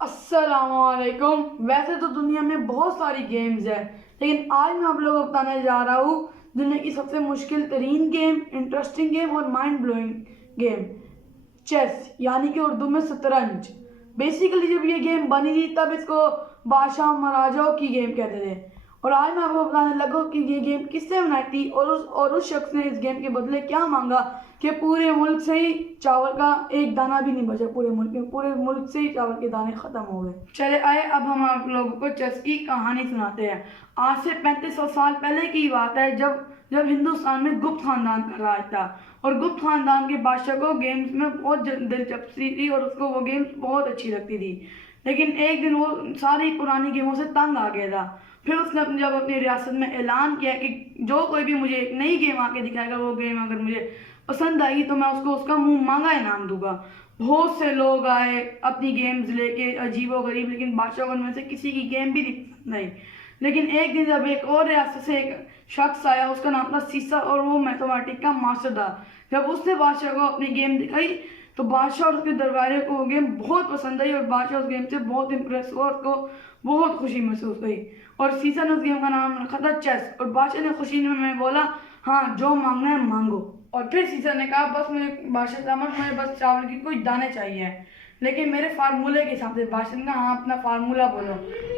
अस्सलामुअलैकुम। वैसे तो दुनिया में बहुत सारी गेम्स है, लेकिन आज मैं आप लोगों को बताने जा रहा हूँ दुनिया की सबसे मुश्किल तरीन गेम, इंटरेस्टिंग गेम और माइंड ब्लोइंग गेम, चेस, यानी कि उर्दू में शतरंज। बेसिकली जब ये गेम बनी थी तब इसको बादशाह महाराजाओं की गेम कहते थे। और आज मैं आपको बताने लगा कि ये गेम किसने बनाई थी और उस शख्स ने इस गेम के बदले क्या मांगा कि पूरे मुल्क से ही चावल का एक दाना भी नहीं बचा। पूरे मुल्क से ही चावल के दाने खत्म हो गए। चले आए, अब हम आप लोगों को चेस की कहानी सुनाते हैं। आज से 3500 साल पहले की बात है, जब जब हिंदुस्तान में गुप्त खानदान का राज था और गुप्त खानदान के बादशाह को गेम्स में बहुत दिलचस्पी थी और उसको वो गेम्स बहुत अच्छी लगती थी। लेकिन एक दिन वो सारी पुरानी गेमों से तंग आ गया था। फिर उसने जब अपनी रियासत में ऐलान किया कि जो कोई भी मुझे एक नई गेम आके दिखाएगा, वो गेम अगर मुझे पसंद आई तो मैं उसको उसका मुंह मांगा इनाम दूंगा। बहुत से लोग आए अपनी गेम्स लेके, अजीबो गरीब, लेकिन बादशाह को उनमें से किसी की गेम भी नहीं। लेकिन एक दिन जब एक और रियासत से एक शख्स आया, उसका नाम था सीसा और वो मैथमेटिक्स का मास्टर था। जब उसने बादशाह को अपनी गेम दिखाई तो बादशाह और उसके दरबारियों को वो गेम बहुत पसंद आई और बादशाह उस गेम से बहुत इंप्रेस हुआ और उसको बहुत खुशी महसूस हुई। और सीसा ने उस गेम का नाम रखा था चेस। और बादशाह ने खुशी में बोला, हाँ जो मांगना है मांगो। और फिर सीसा ने कहा, बस मुझे बादशाह साहब, मुझे बस चावल की कुछ दाने चाहिए, लेकिन मेरे फार्मूले के हिसाब से। बादशाह ने कहा, हाँ अपना फार्मूला बोलो।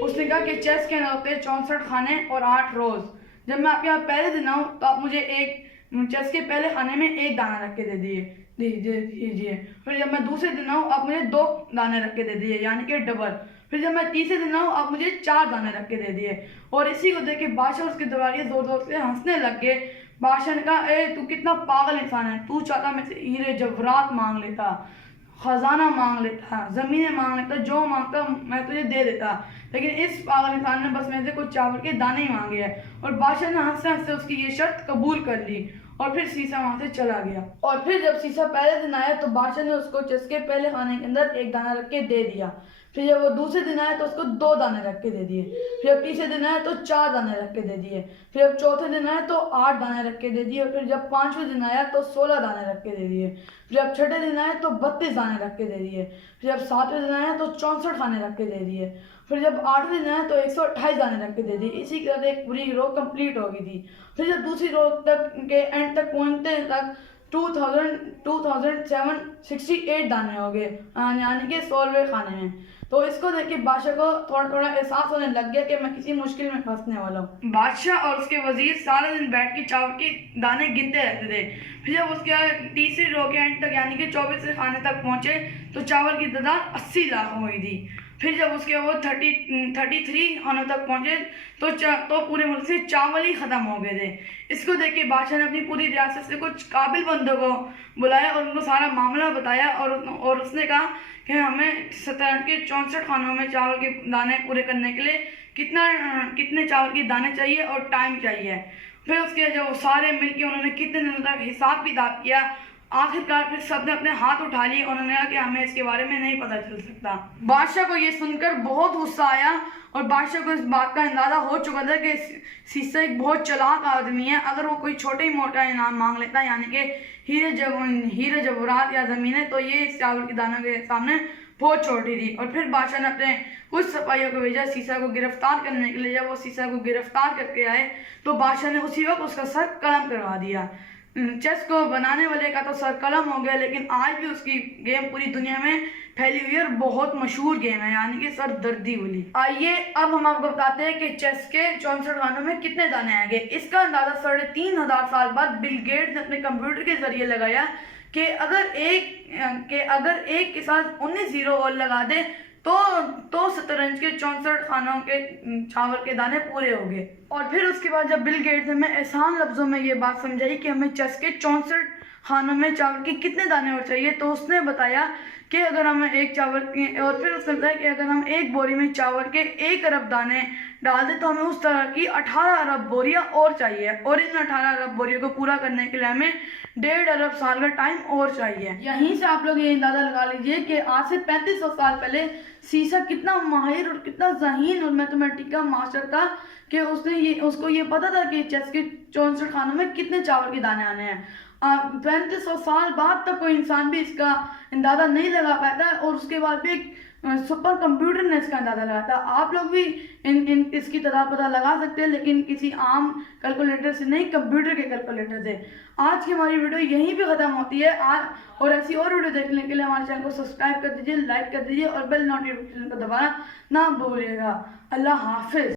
उसने कहा कि चेस के अंदर होते हैं 64 खाने और 8 रोज। जब मैं आपके यहाँ पहले दिन आऊँ तो आप मुझे एक चेस के पहले खाने में एक दाना रख के दे दीजिए। फिर जब मैं दूसरे दिन आऊँ आप मुझे 2 दाने रख के दे दीजिए, यानी कि डबल। फिर जब मैं तीसरे दिन आऊँ आप मुझे 4 दाने रख के दे दिए। और इसी को देख के बादशाह उसके दरबारी जोर जोर से हंसने लग गए। बादशाह ने कहा, ए तू कितना पागल इंसान है, तू चाहता मैं से हीरे जवाहरात मांग लेता, खजाना मांग लेता, जमीनें मांग लेता, जो मांगता मैं तुझे दे देता, लेकिन इस पागल इंसान ने बस मेरे से कुछ चावल के दाने ही मांगे हैं। और बादशाह ने हंसते हंसते उसकी ये शर्त कबूल कर ली और फिर सीसा वहां से चला गया। और फिर जब सीसा पहले दिन आया तो बादशाह ने उसको चेस के पहले खाने के अंदर एक दाना रख के दे दिया। फिर जब वो दूसरे दिन आया तो उसको 2 दाने रख के दे दिए। फिर जब तीसरे दिन आया तो 4 दाने रख के दे दिए। फिर जब चौथे दिन आया तो 8 दाने रख के दे दिए। और फिर जब 5वें दिन आया तो 16 दाने रख के दे दिए। फिर जब छठे दिन आया तो 32 दाने रख के दे दिए। फिर जब 7वें दिन आया तो 64 दाने रख के दे दिए। फिर जब 8वें दिन आया तो 128 दाने रख के दे दिए। इसी तरह एक पूरी रो कंप्लीट हो गई थी। फिर जब दूसरी रो तक के एंड तक पहुंचते तक 2768 दाने हो गए, यानी कि 16वें खाने में। तो इसको देख के बादशाह को थोड़ा थोड़ा एहसास होने लग गया कि मैं किसी मुश्किल में फंसने वाला हूँ। बादशाह और उसके वजीर सारे दिन बैठ के चावल के दाने गिनते रहते थे। फिर जब उसके तीसरी रो के एंड तक, यानी कि 24वें खाने तक पहुंचे तो चावल की तादाद 80 लाख हो गई थी। फिर जब उसके वो 33 खानों तक पहुंचे तो पूरे मुल्क से चावल ही खत्म हो गए थे। इसको देख के बादशाह ने अपनी पूरी रियासत से कुछ काबिल बंदों को बुलाया और उनको सारा मामला बताया। और उसने कहा कि हमें शतरंज के 64 खानों में चावल के दाने पूरे करने के लिए कितने चावल के दाने चाहिए और टाइम चाहिए। फिर उसके जब वो सारे मिलके उन्होंने कितने दिनों तक हिसाब किताब किया, आखिरकार फिर सबने अपने हाथ उठा लिए। उन्होंने कहा कि हमें इसके बारे में नहीं पता चल सकता। बादशाह को ये सुनकर बहुत गुस्सा आया और बादशाह को इस बात का अंदाजा हो चुका था कि सीसा एक बहुत चालाक आदमी है। अगर वो कोई छोटा ही मोटा इनाम मांग लेता, यानी कि हीरे जवाहरात या जमीनें, तो ये इस चावल के दानों के सामने बहुत छोटी थी। और फिर बादशाह ने अपने कुछ सिपाहियों को भेजा सीसा को गिरफ्तार करने के लिए। जब वो सीसा को गिरफ्तार करके आए तो बादशाह ने उसी वक्त उसका सर कलम करवा दिया। चेस को बनाने वाले का तो सर कलम हो गया, लेकिन आज भी उसकी गेम पूरी दुनिया में फैली हुई है और बहुत मशहूर गेम है, यानी कि सर दर्दी वाली। आइए अब हम आपको बताते हैं कि चेस के 64 खानों में कितने दाने आएंगे। इसका अंदाजा 3500 साल बाद बिल गेट्स ने अपने कंप्यूटर के जरिए लगाया कि अगर एक के साथ 19 जीरो और लगा दे तो शतरंज के 64 खानों के चावल के दाने पूरे हो गए। और फिर उसके बाद जब बिल गेट्स ने हमें आसान लफ्जों में ये बात समझाई कि हमें चेस के 64 खानों में चावल के कितने दाने और चाहिए, तो उसने बताया कि अगर हमें एक चावल के, और फिर उसने बताया कि अगर हम एक बोरी में चावल के 1 अरब दाने डाल दें तो हमें उस तरह की 18 अरब बोरियां और चाहिए। और इन 18 अरब बोरियों को पूरा करने के लिए हमें 1.5 अरब साल का टाइम और चाहिए। यहीं से आप लोग ये अंदाजा लगा लीजिए कि आज से 3500 साल पहले सीसा कितना माहिर और कितना ज़हीन और मैथमेटिक्स का मास्टर था कि उसको ये पता था कि चेस के 64 खानों में कितने चावल के दाने आने हैं। 3500 साल बाद तक कोई इंसान भी इसका अंदाजा नहीं लगा पाता है। और उसके बाद भी सुपर कंप्यूटर ने इसका अंदाज़ा लगाया था। आप लोग भी इन इसकी तरह पता लगा सकते हैं, लेकिन किसी आम कैलकुलेटर से नहीं, कंप्यूटर के कैलकुलेटर से। आज की हमारी वीडियो यहीं पे ख़त्म होती है। आज और ऐसी और वीडियो देखने के लिए हमारे चैनल को सब्सक्राइब कर दीजिए, लाइक कर दीजिए और बेल नोटिफिकेशन को दबाना ना भूलिएगा। अल्लाह हाफिज़।